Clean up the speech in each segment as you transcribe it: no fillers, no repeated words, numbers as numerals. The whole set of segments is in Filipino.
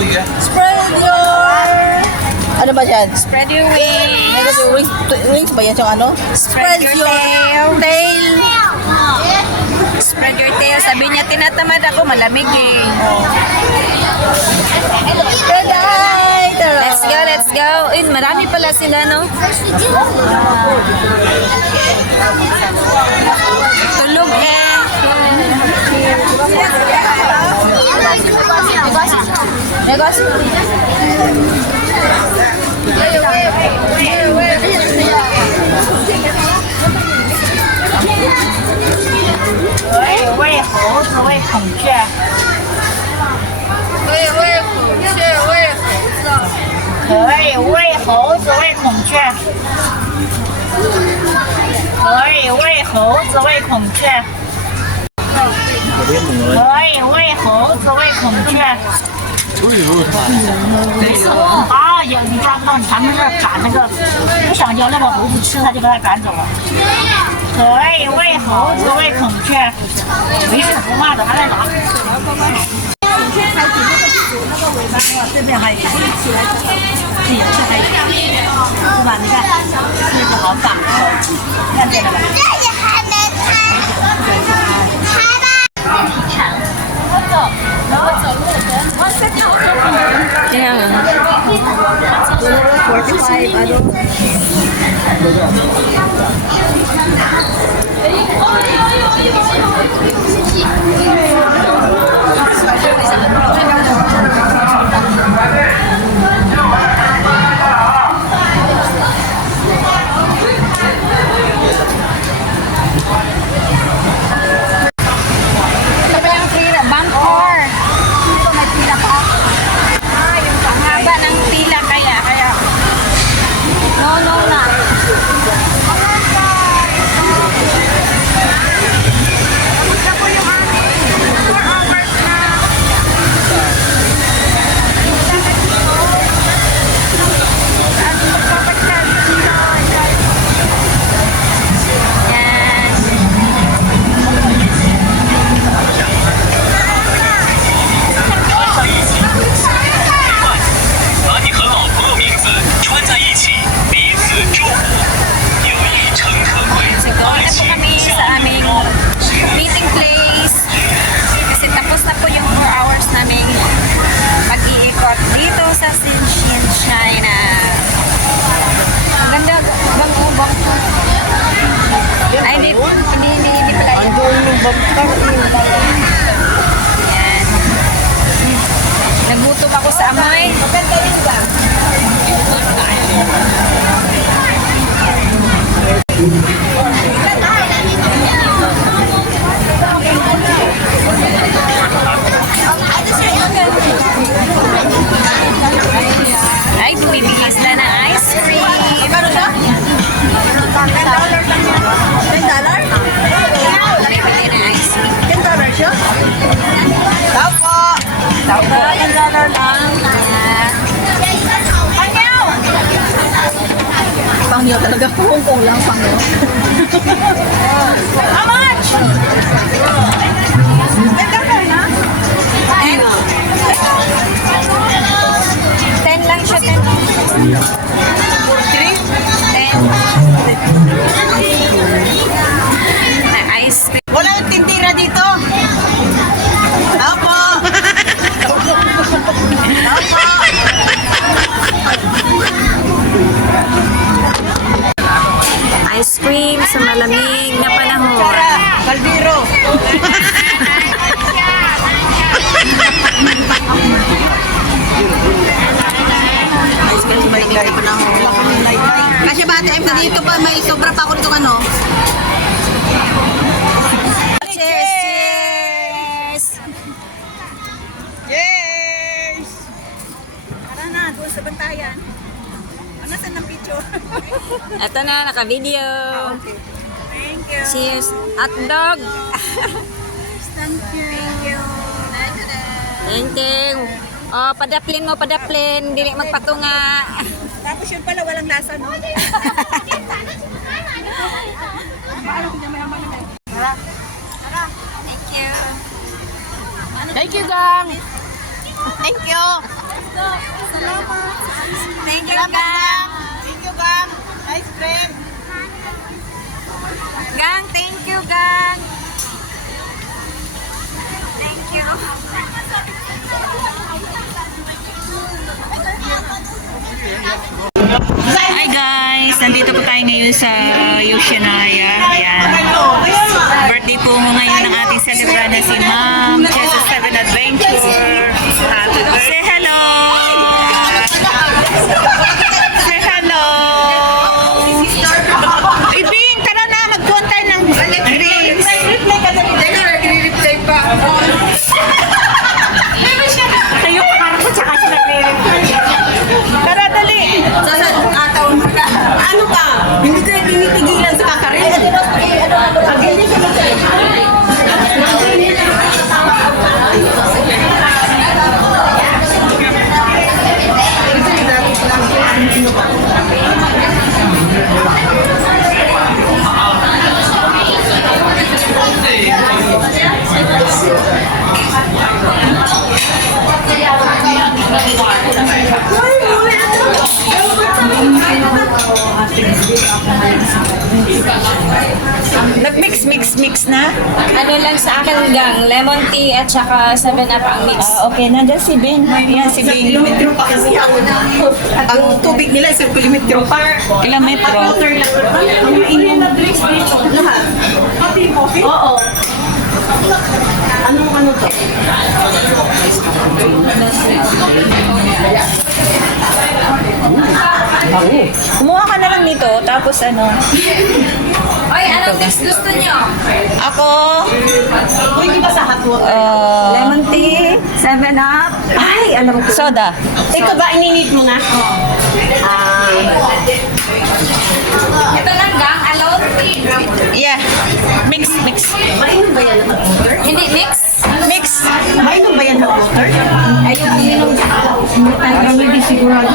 Spread your... Ano ba yan? Spread your wings. Wings ba yan yung ano? Spread your tail. Spread your tail. Sabi niya, tinatamad ako, malamig eh. Let's go, let's go. Uy, marami pala sila, no? Tulog eh. Negosyo.喂猴子，喂孔雀。可以喂猴子，喂孔雀。可以喂猴子，喂孔雀。可以喂猴子，喂孔雀。啊，有你抓不到，他们这赶那个不想叫那个猴子吃，他就把它赶走了。可以喂猴子，喂孔雀。没事，不骂的，他在拿。孔雀还顶那个尾巴，这边还有，这也是还有，是吧？你看，这个好大，看见了吧？这也还没开，开吧。Kaya nga. 45, ano? Nagutom ako sa amoy. Ay, bumibili sila ng ice cream. Bumibili ng ice cream. $10 siya? Tao po! Tao po, $10 lang. Pangyaw! Pangyaw talaga. Hongkong lang, pangyaw. How much? $10 na? 10 lang siya, 10. 3? 10. Na ice cream. Wala yung tindira dito. Tao po! Tao po! Ice cream sa malamig na panahon. Kaldero! Ice cream sa malamig na panahon. Kasi bata na dito pa, may sobra pa ako nitong ano. Cheers! Cheers! Cheers! Tara na, doon sa bantayan. Nasaan ang picture? Ito na, naka-video. Okay. Thank you. Cheers! Hot dog! Thank you. Thank you. Thank you. Oh, padaplin mo, padaplin. Dili magpatunga. Tapos yun pala, walang lasa, no? Thank you. Thank you, gang! Thank you! Thank you, gang. Thank you, Gang. Ice cream. Gang, thank you, gang. Thank you. Hi guys! Nandito po tayo ngayon sa Yoshinoya. Ayan. Birthday po ngayon ng ating celebrant na si Ma'am Chesa 7 Adventure. Happy birthday! Say hello! Say hello! Ibing, tara na! Magkuhan tayo ng drinks! Nagre-reply pa. Tayo pa karang ko tsaka siya nagre-reply. Tara, dali! Ataon mo na. Ano ka? Hindi ka tinitigilan sa kakarin. Pag hindi ka Nag-mix na? Ano lang sa akin, gang. Lemon tea at saka 7-up ang mix. Okay, nandiyan si Ben. Yan, si Ben. kilometro pa kasi ang tubig nila isang kilometro pa. Kilometro. Ang mainit na drinks dito. Lahat. Pati coffee? Oo. Ano to? Kumuha ka na lang nito, tapos ano? Oy, anong mix gusto nyo? Ako, Pwede ba sa hot water? Lemon tea, 7-up. Ay, alam ko. soda. Ikaw ba, ininit mo na? Ito lang, gang. Alone tea. Yeah. Mix. Mainom ba yan ng hot water? Hindi, mix. Mix. Mainom ba yan ng water? Ayun, uminom Hindi sigurado.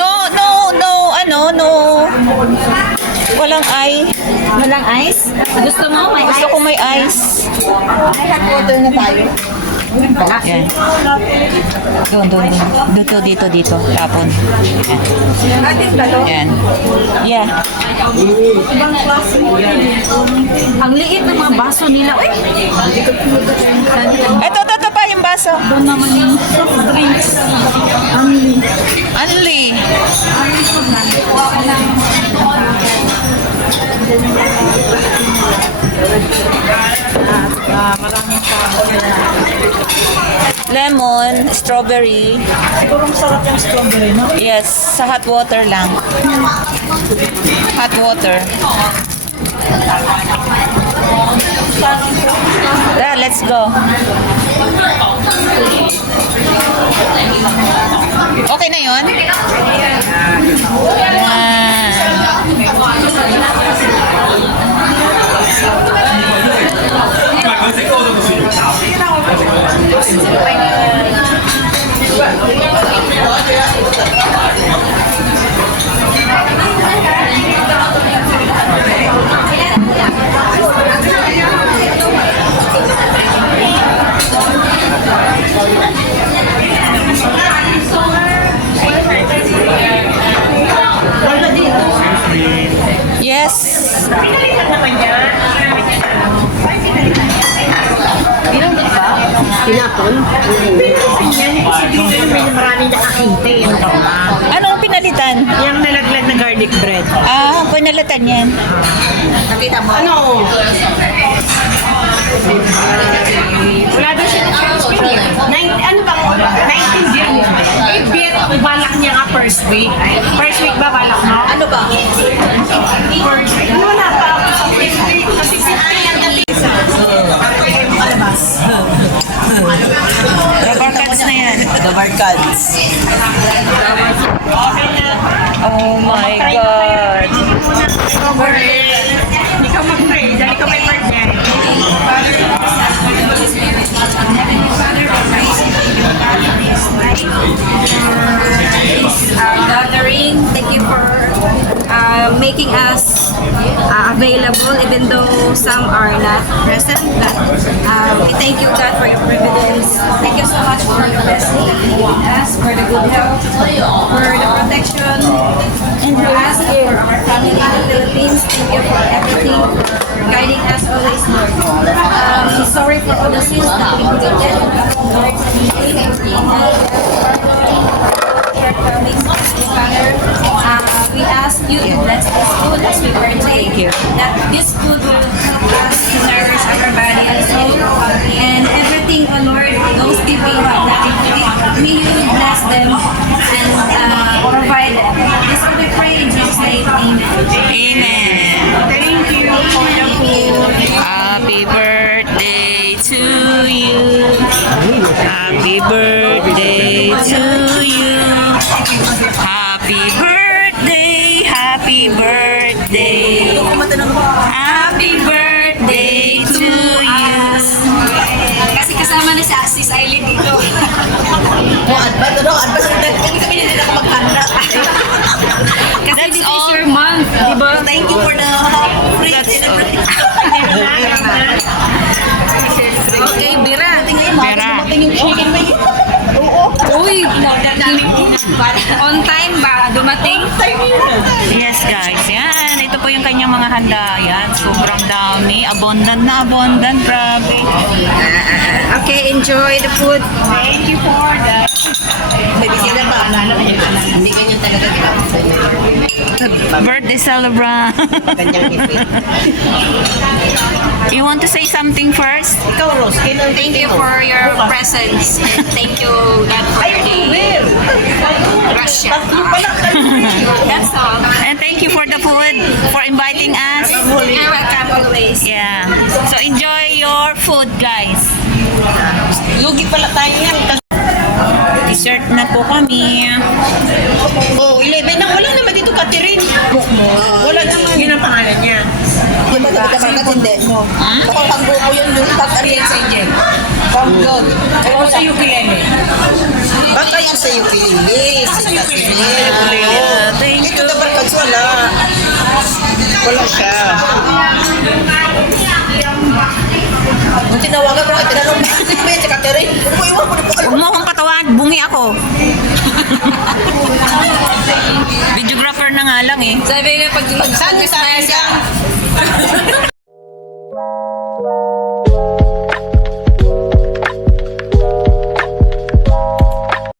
No. Walang Walang ice? Gusto mo? May Gusto ko may ice. Ay, hot water na tayo. Yan. Doon. Dito. Tapon. Yan. Yeah. Ang liit ng mga baso nila. Uy! Ito pa yung baso. Doon naman yung soft drinks. Only. Lemon, strawberry. Siguro masarap yung strawberry, no? Yes, sa hot water lang. Hot water. Let's go. Okay na yun? Yes. Pinalitan naman niya. Pinapon ba? Pinapon? Pinapon yan. Kasi dito may maraming nakakita. Yan ka ba? Anong pinalitan? Yung nalaglag na garlic bread. Pinalitan yan. Nakita mo? Ano? Wala daw siya ng Shakespeare. Ano ba? 19 years. Beer, balak niya nga first week. First week ba balak mo? Ano ba? First week. Wala pa ako sa first week. Kasi sinay ang dalisa. Alabas. Rubber cuts na yan. Rubber cuts. Oh my God. Hindi ka mag-pray. Dali ka may birthday. gathering. Thank you for make making us available, even though some are not present. We thank you, God, for your privilege. Thank you so much for the blessing that you gave us, for the good health, for the protection, and for us, for our family in the Philippines. Thank you for everything, for guiding us always, Lord. Sorry for all the sins that we committed. Lord, Father, we ask you to bless this food as we partake. That this food will help us to nourish our body and soul. And everything, oh Lord, those people who have nothing to eat, may you bless them and provide them. This will we pray in Jesus' name. Amen. Amen. Thank you for the food. Happy birthday to you. Happy birthday to you. Happy birthday, happy birthday. Happy birthday to you. Kasi kasama na si Sis Aileen dito. Kasi That's this is all. your month, di ba? Thank you for the free celebration. Okay, Bira. Pera. Uy, on time ba? Dumating? Yes guys, yan. Ito po yung kanyang mga handa. Yan, sobrang dami. Abundant na abundant. Grabe. Okay, enjoy the food. Thank you for the... Baby, sila ba? Hindi ganyan talaga Birthday celebrant. Ganyang effect. You want to say something first? Ikaw, Rose, Thank you for your presence. And thank you, God, for your day. Russia. That's all. And thank you for the food, for inviting us. You're welcome always. Yeah. So enjoy your food, guys. Lugi pala tayo yan. Dessert na po kami. Oh, 11 na. Wala naman dito, Catherine. Wala naman. Yun ang pangalan niya. Yung ba kita bakit hindi? Ako pang-grupo yun yung pag-ariyan sa Angel. Pang-god. Ako sa ukulele. Baka yung sa ukulele. Sa ukulele. Thank you. Ito dapat pag wala. Wala siya. Kung tinawagan ko, tinanong bakit ba yan si Catherine? Iwan ko na po. Huwag mo akong katawan, bungi ako. Videographer na nga lang eh. Sabi nga pag Saan Christmas, ka?